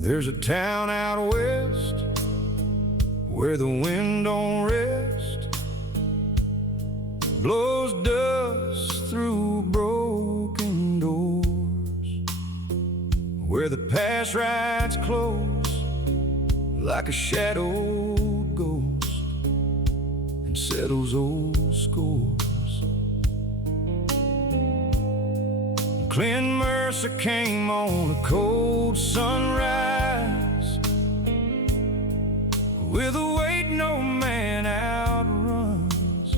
There's a town out west where the wind don't rest, blows dust through broken doors, where the past rides close like a shadowed ghost and settles old scores. Clint Mercer came on a cold sunrise with a weight no man outruns.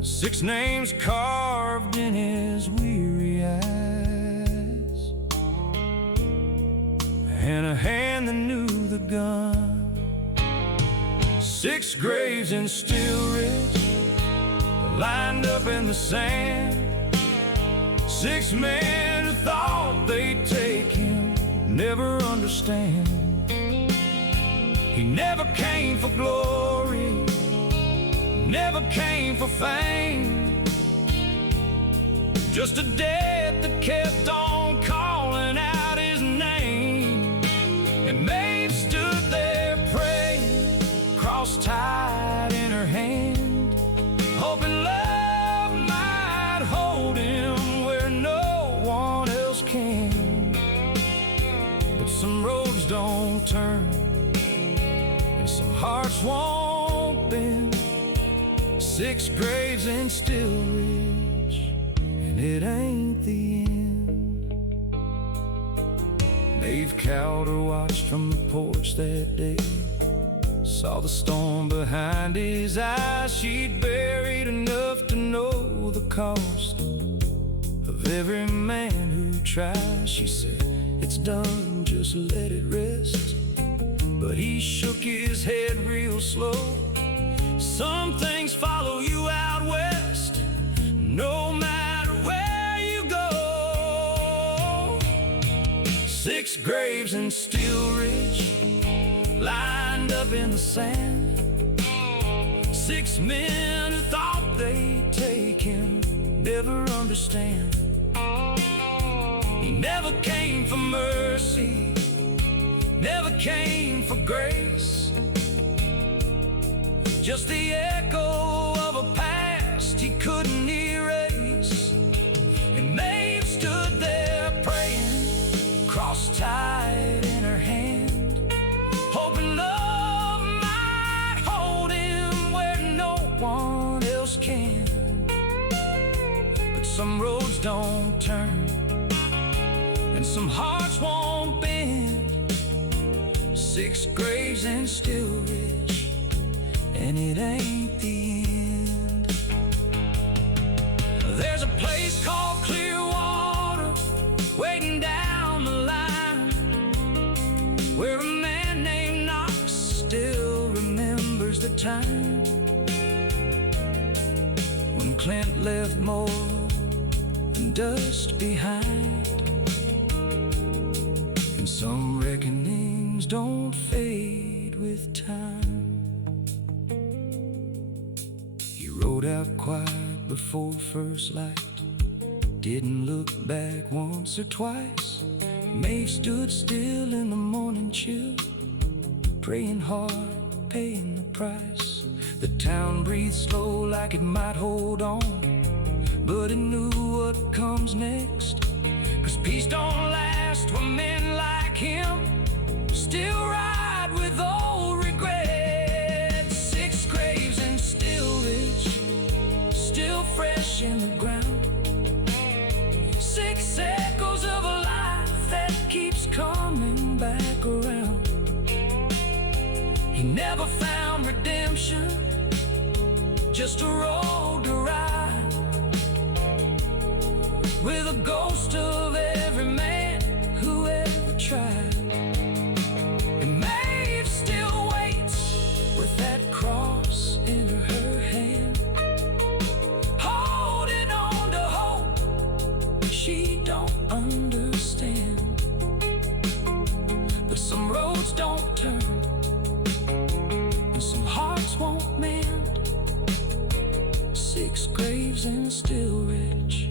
6 names carved in his weary eyes, and a hand that knew the gun. 6 graves in Stillridge lined up in the sand. 6 men who thought they'd take him, never understand. He never came for glory, never came for fame, just a death that kept on calling out his name. And Mevis stood there praying, cross-tied in her hand, hoping love might hold him where no one else can. But some roads don't turn, and some hearts won't bend. 6 graves in Stillridge, and it ain't the end. Dave Calder watched from the porch that day, saw the storm behind his eyes. She'd buried enough to know the cost of every man who tries. She said, "It's done, just let it rest." But he shook his head real slow. "Some things follow you out west, no matter where you go." 6 graves in Stillridge lined up in the sand. 6 men who thought they'd take him, never understand. He never came for mercy, never came for grace, just the echo of a past he couldn't erase. And Mevis stood there praying, cross-tied in her hand, hoping love might hold him where no one else can. But some roads don't turn, and some hearts won't bend. 6 graves in Stillridge, and it ain't the end. There's a place called Clearwater waiting down the line, where a man named Knox still remembers the time when Clint left more than dust behind. And some reckonings don't fade with time. He rode out quiet before first light, didn't look back once or twice. May stood still in the morning chill, praying hard, paying the price. The town breathed slow like it might hold on, but it knew what comes next. 'Cause peace don't last when men like him still ride with old regret. 6 graves in Stillridge, still fresh in the ground. 6 echoes of a life that keeps coming back around. He never found redemption, just a road to ride, with a ghost of every man who ever tried. And Maeve still waits with that cross in her hand, holding on to hope she don't understand. But some roads don't turn, and some hearts won't mend. 6 graves in Stillridge,